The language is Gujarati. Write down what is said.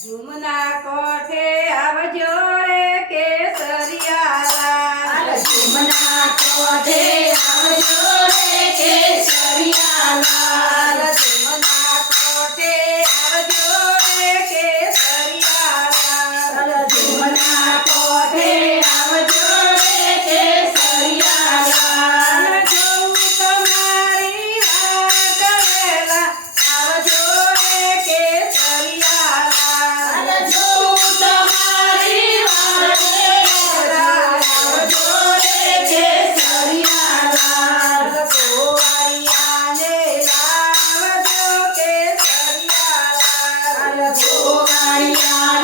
જુમના કોઠે આવજો રે કેસરિયા જુમના કોઠે らとわりあ